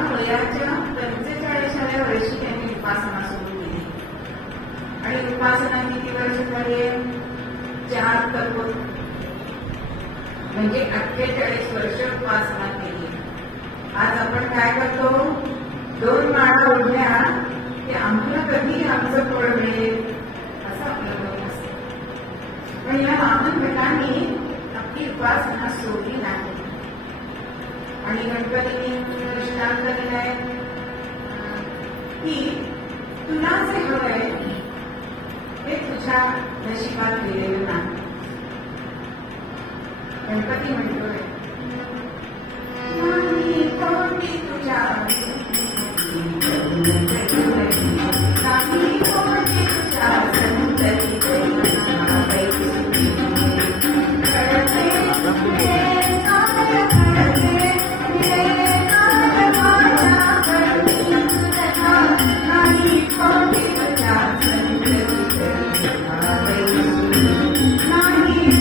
वयाच्या 45व्या वर्षी त्यांनी उपासना सुरू केली. आणि उपासना किती वर्ष झाली? 4 कल्प, म्हणजे 48 वर्ष उपासना केली. आज आपण काय करतो, 2 माळा ओढल्या की आम्हाला कधी आमचं फळ मिळेल असं आपलं मत असते. पण या वामन भटांनी आपली उपासना सोडली नाही. आणि गणपतीने दृष्टांत दिलाय की तुला जे हवंय ते तुझ्या नशिबात दिलेलं नाही. गणपती म्हणतोय नाही कोणी तुझ्या नाही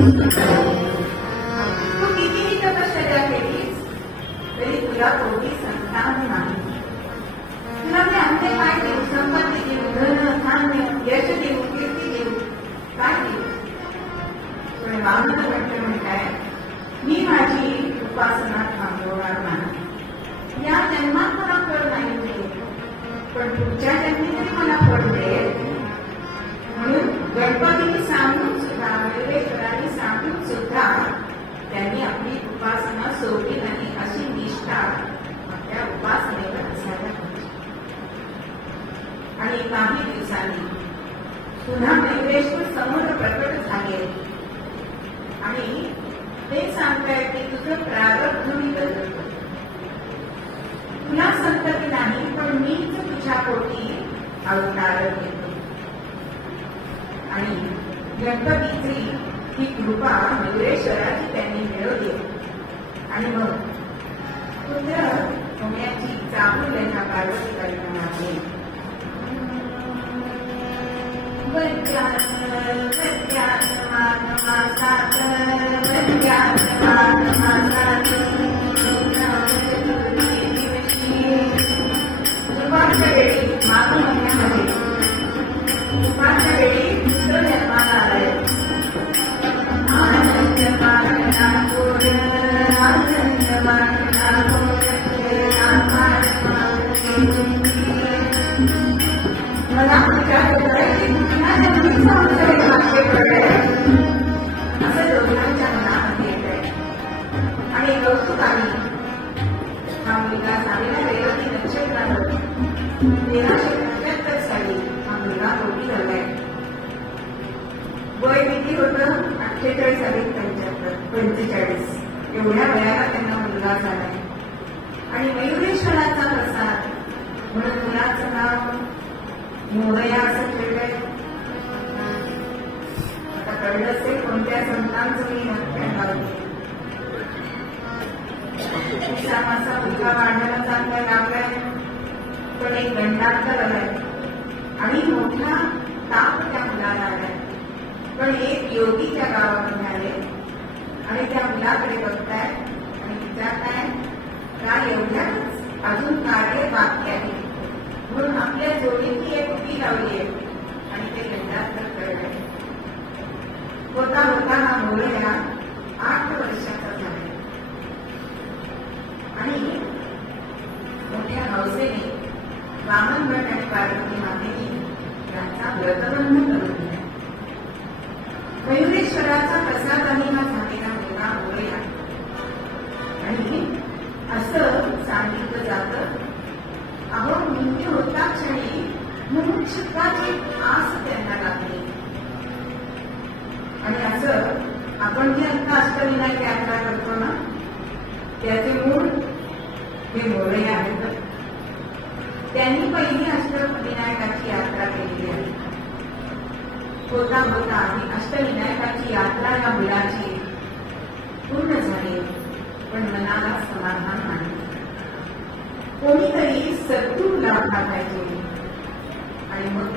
तू कितीही तपश्चर्या केलीस तरी तुला कोणी संतान नाही. तुला मी अन्य काय देऊ? संपत्ती देऊ, धन, धान्य, यश देऊ, कीर्ती देऊ, काय देऊ? पण वामन भट्ट म्हणताय, मी माझी उपासना थांबवणार नाही. या जन्मात मला फळ नाही मिळेल, पण पुढच्या जन्मी तरी मला फळ मिळेल. म्हणून गणपतीने सांगून सुद्धा, वेळेश्वरांनी सांगून सुद्धा त्यांनी आपली उपासना सोडली नाही. अशी निष्ठा आपल्या उपासनेवर असायला पाहिजे. आणि काही दिवसांनी पुन्हा वेळेश्वर समोर प्रकट झाले आणि ते सांगताय की तुझं प्रारब्ध मी बदलतो. तुला संतती नाही, पण मीच तुझ्या पोटी अवतार घेतो. आणि गणपतीची ही कृपा मयुरेश्वराची त्यांनी मिळवली. आणि मग पुत्र होण्याची चाहूल त्यांना पार्वती कल्पना आहे. दुपारच्या वेळी माघ महिन्यामध्ये दुपारच्या वेळी पुत्र जन्माला आले. आनंद मागणा गोड, आनंद मागणा गोड, मला विचार होतोय की पुन्हा जन्मीचा आमच्याकडे भाग्य पडलंय असं दोघांच्या मनामध्ये येत आहे. आणि कौतुकाने हा मुलगा झालेला रेवती नक्षत्रावर 1375 साली हा मुलगा पोटी झालाय. वय किती होतं? 48 अधिक 45. एवढ्या वयाला त्यांना मुलगा झालाय. आणि मयुरेश्वराचा प्रसाद म्हणून मुलाचं नाव मोरया असं ठेवलंय. आता कळलं असेल कोणत्या संतांचं मी नाव लावते. मासा मुलगा वाढायला चांगला लागलाय, पण एक गंडांतर आलाय आणि मोठा ताप त्या मुलाला आलाय. पण एक योगी त्या गावामध्ये आले आणि त्या मुलाकडे बघताय आणि विचारताय का एवढ्याच अजून कार्य बाकी आहे. म्हणून आपल्या जोडीची एक उडी लावली आहे आणि ते गंडांतर कळलंय. होता होता हा मोरया 8 वर्षाचा झाला आणि मोठ्या हौसेने वामन भट आणि पार्वती मातेने त्यांचा व्रतबंध करून दिला. मयुरेश्वराचा प्रसादाने हा झालेला मुलगा मोरया. आणि असं सांगितलं जातं, अहो मृत्यू होता क्षणी मुमुक्षुत्वाची आस त्यांना लागली. आणि असं आपण जे आता अष्टविनायक यात्रा करतो ना, त्याचे मूळ हे मोरया आहेत. त्यांनी पहिली अष्टविनायकाची यात्रा केली आहे. होता होता ही अष्टविनायकाची यात्रा या मुलाची पूर्ण झाली, पण मनाला समाधान नाही. कोणीतरी सद्गुरू लाभला पाहिजे. आणि मग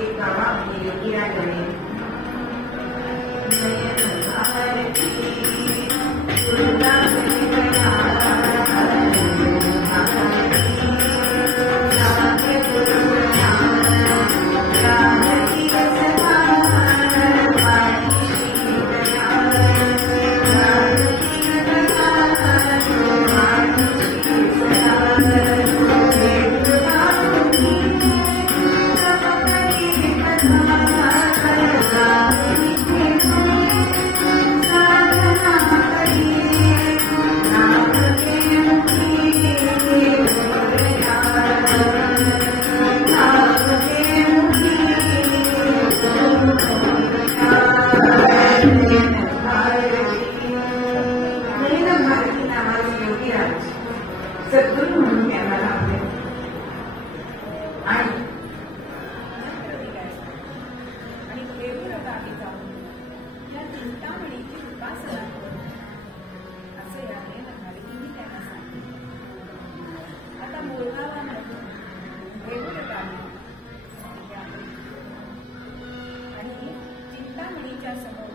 एक गावामध्ये योगीराज आले. सद्गुरू म्हणून त्यांना लाभले. आणि गावी जाऊन या चिंतामणीची उपासना असे याने नकारीने त्यांना सांगितले. आता मोरगावामधून वेगळ गावी आणि चिंतामणीच्या समोर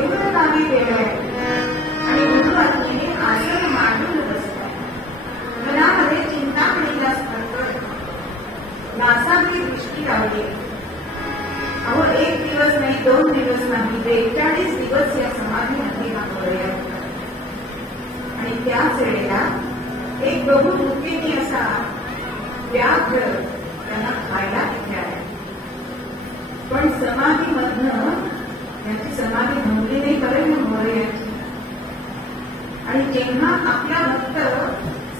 देऊळ गावी गेलाय आणि गुरुवारीने आसन मांडून बसलाय. मनामध्ये चिंतामणीला स्पंदन, नासाची दृष्टी लावली. अहो, एक दिवस नाही, 2 दिवस नाही, 43 दिवस या समाधीमध्ये हा मोरया होता. आणि त्याच वेळेला एक बहुमुखीने असा व्याघ्र त्यांना खायला मिळाला. पण समाधीमधनं त्यांची समाधी भंगली नाही बरं मोरयाची. आणि जेव्हा आपला भक्त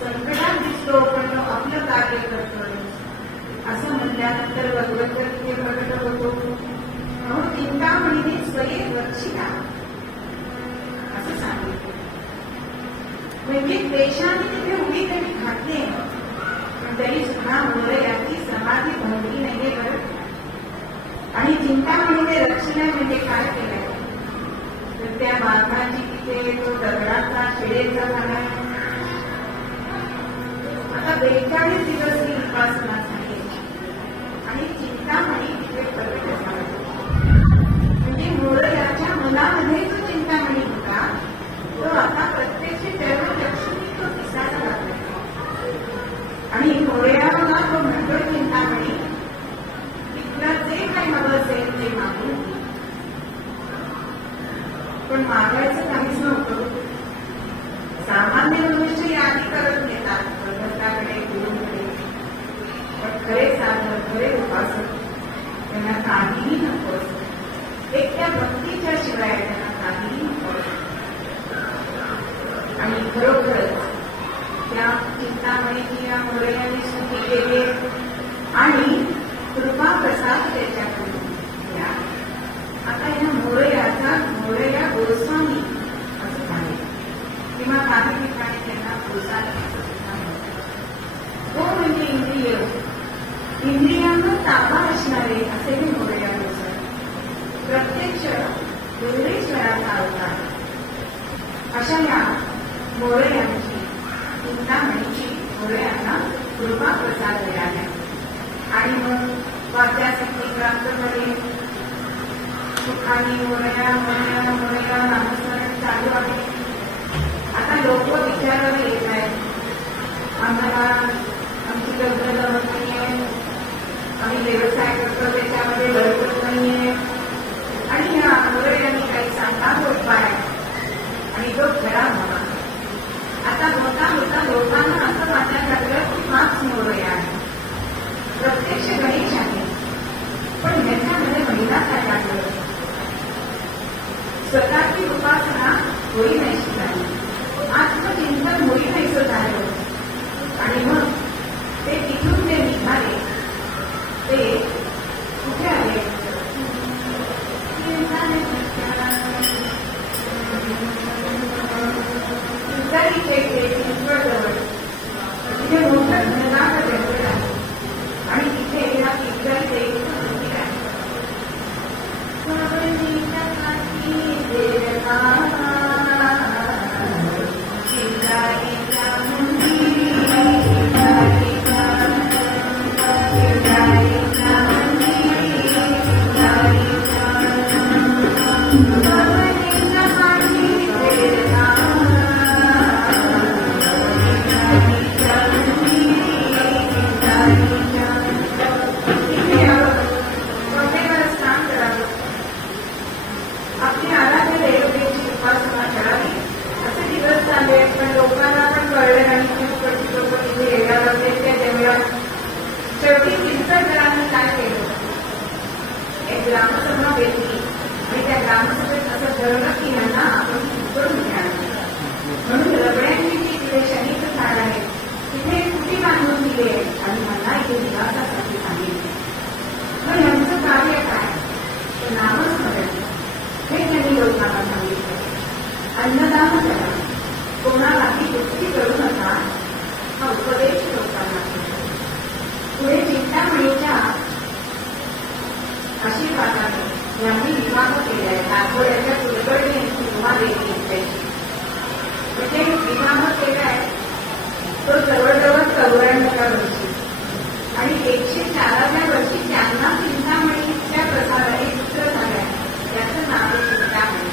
संकटात दिसतो पण तो आपलं कार्य करतो असं म्हटल्यानंतर भगवंत तिथे प्रकट होतो. चिंतामणीने स्वयं वर्षिला असं सांगितलं. म्हणजे द्वेषाने तिथे उडी तरी घातले पण तरी सुद्धा मोरयाची समाधी भंगली नाहीये बरं. आणि चिंतामणीने रक्षण म्हणजे काय केलंय तर त्या वाघाची तिथे तो दगडाचा शिडेचा झाला. आता 42 दिवस ही उपासना झाली आणि चिंतामणी तिथे प्रकट झाला. म्हणजे मोरयाच्या मनामध्ये जो चिंतामणी होता तो आता प्रत्यक्ष जन्मलक्ष्मी तो दिसायला लागला. आणि मोरयाला तो म्हणतो चिंतामणी तिथला जे काही हवं असेल ते मागून, पण मागायचं काहीच नव्हतं. सामान्य मनुष्य यादी करत नेतात भगवंताकडे गुरुकडे, पण खरे साधक खरे उपासक त्यांना काहीही नको असतं. एक त्या भक्तीच्या शिवाय त्यांना काहीही नको असतं. आणि खरोखरच त्या चिंतामणीची या मोरयाने स्तुती केली आणि कृपा प्रसाद त्याच्याकडून. आता या मोरया गोस्वामी असं झाले किंवा काही ठिकाणी त्यांना गोसावी तो म्हणजे इंद्रियांवर ताबा असणारे असे हे मोरया गोस्वामी. प्रत्यक्ष दुर्वेश्वराचा अवतार अशा या मोरयांची चिंतामणीची मोरयांना कृपा प्रसाद मिळाल्या. आणि मग वाद्यासाठी ग्रांथमध्ये सुखानी मोरया मोरया मोरया नामस्मरण चालू आहे. आता लोक विचारायला येत आहेत, आम्हाला आमची गंध जमत नाहीये, आम्ही व्यवसाय करतो त्याच्यामध्ये बरोबर नाहीये आणि ह्या मोरयांनी काही चांगला उपाय आणि तो खरा हवा. आता होता होता लोकांना असं वाटायला लागलं की हाच मोरया आहे. प्रत्यक्ष गणेश आहे पण ह्याच्यामध्ये महिला काय लागलं. स्वतःची उपासना होई नाहीशी झाली, आत्मचिंतन होई नाहीसं झालं. आणि मग ते तिथून ते निघाले ते कुठे आले चिंचवडजवळ. तिथे मोठं घनदाट जंगल आहे आणि तिथे ह्या चिंचवडचे मंदिर आहे. शेवटी चिंचवडकरांनी काय केलं, एक ग्रामसभा घेतली आणि त्या ग्रामसभेत असं ठरवलं की यांना आपण करून घ्यायला. म्हणून रबड्यांची जी तिथे शनीचं झाड आहे तिथे कुठे बांधून दिले आणि मला इथे विकासासाठी सांगितले. पण यांचं कार्य काय, ते नामस्मरण हे त्यांनी लोकांना सांगितलं. अन्नदान करा, कोणालाही दुःखी करू नका हा उपदेश लोकांना केला. पुढे चिंतामणीच्या आशीर्वादाने यांनी विवाह केलाय. नागोड्याच्या कुलकर्णी यांची विवाह देखील त्यांची म्हणजे विवाह केलाय तो जवळजवळ 94व्या वर्षी आणि 104व्या वर्षी त्यांना चिंतामणीच्या प्रसादाने पुत्र झालाय. त्याचं नाव चिंतामणी.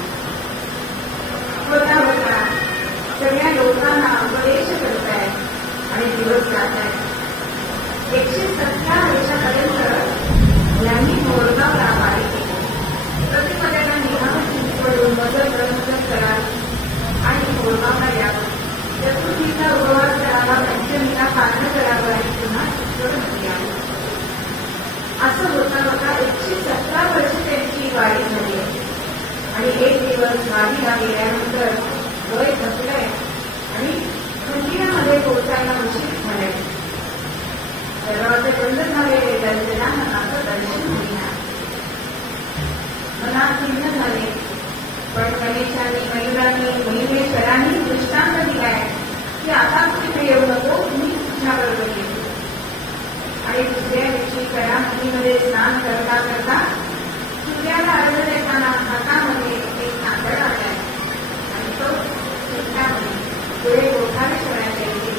दिवस वारीला गेल्यानंतर वय थकलंय आणि मंदिरामध्ये पोहोचायला उशीर झालाय. दरवाजे बंद झालेले दर्शनाचं दर्शन होईना. मनात चिन्ह झाले. पण गणेशांनी मयुरांनी महिमेश्वरांनी दृष्टांत दिलाय की आता तिथे येऊ नको, मी तुझ्याबरोबर येतो. आणि दुसऱ्या दिवशी कडामध्ये स्नान करता करता सूर्याला अर्घ्य देताना हातामध्ये एक कांदळ आलाय आणि तो कृष्णामध्ये पुढे गोठारेश्वराच्या इथे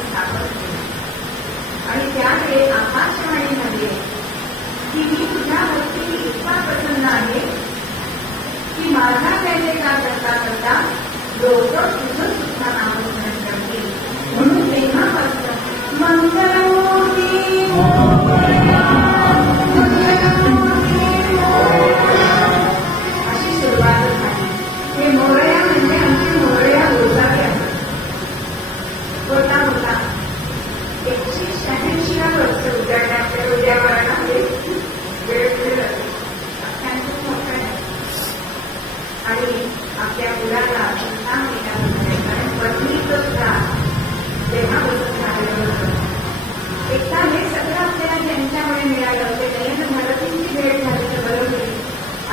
स्थापन केला. आणि त्यावेळी आकाशवाणीमध्ये की मी तुझ्यावरती इतका प्रसन्न आहे की माझा जयजयकार करता करता लोक तुझं सुद्धा नामस्मरण करतील. म्हणून तेव्हापासून मंगलमूर्ती अशी सुरुवात झाली. हे मोरया म्हणजे आमची मोरया गोसावी आहे. होता होता 186 वर्ष उद्यावरणामध्ये वेळ फिरत अत्यंत मोठं आहे. आणि आपल्या मुलाला चिंता मिळाली, कारण पत्नीचं सुद्धा देहावसन झालेलं होतं. एकदा हे सगळं आपल्याला ज्यांच्यामुळे मिळालं ते नयन भारतींची भेट झाली तर बरं होईल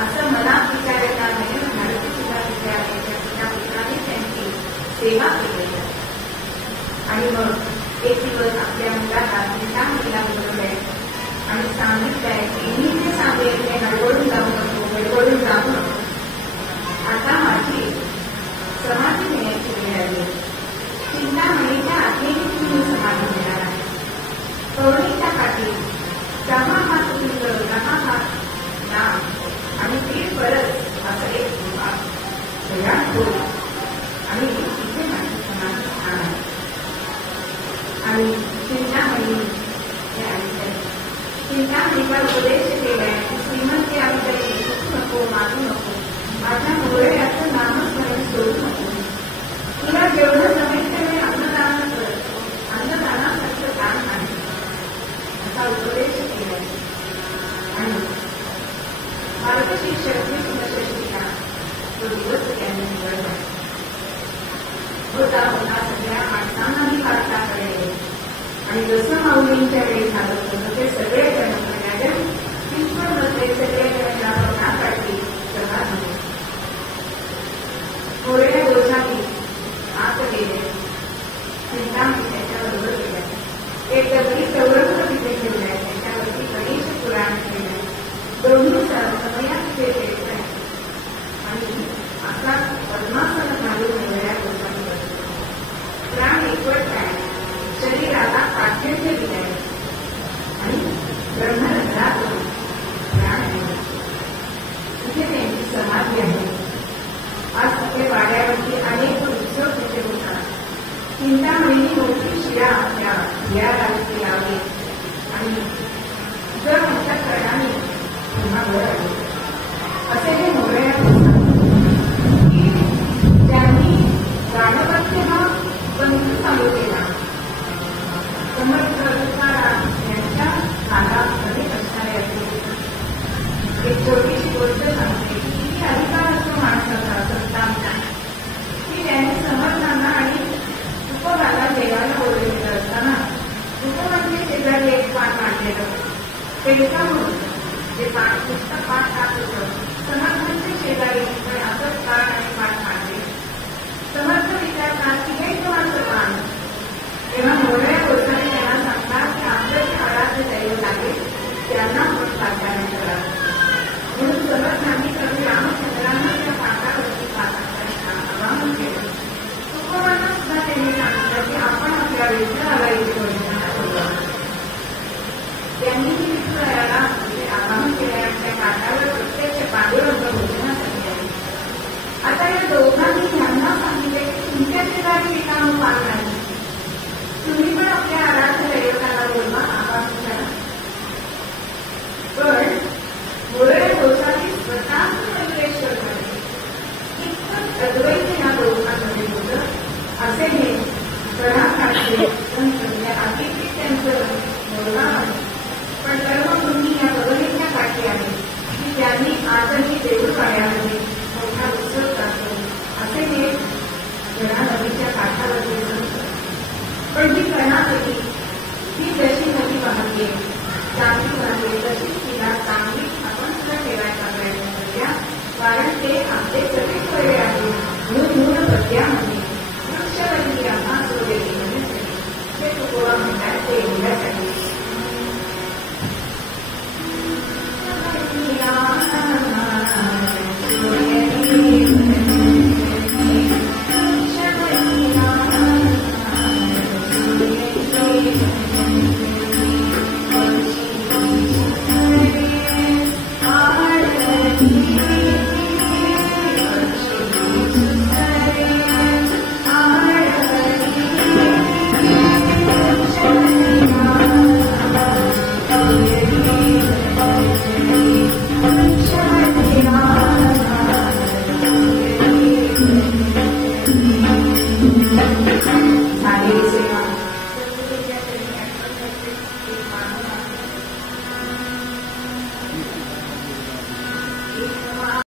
असं मनात विचार येता. नयन भारती सुद्धा विचारायच्या त्या पुत्राने त्यांची सेवा केली. आणि मग एक दिवस आपल्या मुलाला चिंता मिळाला बोलवलंय आणि सांगितलंय की मी जे सांगेल ते हडवडून जाऊ नको, गडबडून जाऊ नको. आता माझी समाधी घेण्याची वेळ आली. चिंतामणीच्या आठेने तुम्ही समाधी घेणार आहे. कवडीच्या काठी 10 हात उंच 10 हात लांब आणि 1 परत असं एक तयार होईल आणि तिथे माझी समाधी स्थान आहे. आणि चिंतामणी चिंतामणीचा उपदेश केलाय. श्रीमंती आमच्याकडे सुखू नको, मागू नको, माझ्या मोरयाचं नामस्मरण सोडू नको. तुला जेवढं जमेल तेवढे अन्नदान कर, अन्नदानासारखं दान आहे असा उपदेश केलाय. आणि मार्गशीर्ष षष्टीला तो दिवस त्यांनी निवडला. होता होता सगळ्या माणसांनाही काढता कळले. आणि जसं माऊलींच्या वेळी झालं होतं ते सगळे जण पिंपळमध्ये सगळे जण काढली सभा झाली. मोरया गोसावी आत गेले. चिंतामणी त्याच्याबरोबर गेल्या. एक दगडी चौरंग तिथे ठेवलाय, त्याच्यावरती गणेश पुराण केलंय. दोन्ही समयात ते केलं आणि आपला पद्मासन घालून मोरया गोसावी बसले. प्राण एकवटलाय, शरीराला काठ्यंत दिलाय आणि ब्रह्मरंध्रातून प्राण दिला. तिथे त्यांची समाधी आहे. आज तिथे वाड्यावरती अनेक उत्सव तिथे होतात. चिंतामणीने मोठी शिळा आपल्या बियारावरती लावली आणि जर मोठ्या कारणाने पुन्हा वर आले. असे हे मोरया की त्यांनी गाणपत्य हा बंधू चालू केला. समर्थ तुकाराम यांच्या काळात अनेक असणारे असले. एक छोटीशी गोष्ट सांगते की किती अधिकार असतो माणसाचा संतांचा की त्यांनी समर्थांना आणि उपवाला देवाला बोलवलेलं असताना उपवाचे शेजारी एक पाठ मांडलेलं त्यांच्यामुळे जे पाठ नुसतं पाठ टाक होतं. समर्थांचे शेजारी पण असंच पाठ आणि पाठ मांडले. समर्थ विचारतात की हे कोणाचं पान. तेव्हा मोरया गोसावी त्यांना सांगतात की आपलं जे आराध्य दैवत आहे त्यांना आपण प्राधान्य करा. म्हणून समर्थांनी कवी रामचंद्रांना त्या पाठावरती आवाहन केलं. तुकोबांना सुद्धा त्यांनी सांगितलं की आपण आपल्या विठ्ठलाला इथे वंदना करूया. त्यांनी विठ्ठलाला आवाहन केलं. त्या पाठावर प्रत्यक्ष पांडुरंग भोजनासाठी आहे. आता या दोघांनी ह्यांना सांगितले की तुमच्या शेजारी रिकामं पान नाही, तुम्ही पण आपल्या आराध्य दैवताला बोलवा, आवाहन करा. पण मोरया गोसावी स्वतः परमेश्वर झाले. इतकं अद्वैत या दोघांमध्ये होतं. असे हे गणाकाठचे अतिथी त्यांचं मोरगाव आहे. पण सर्व तुम्ही या बदलीच्या काठी आहे की त्यांनी आजही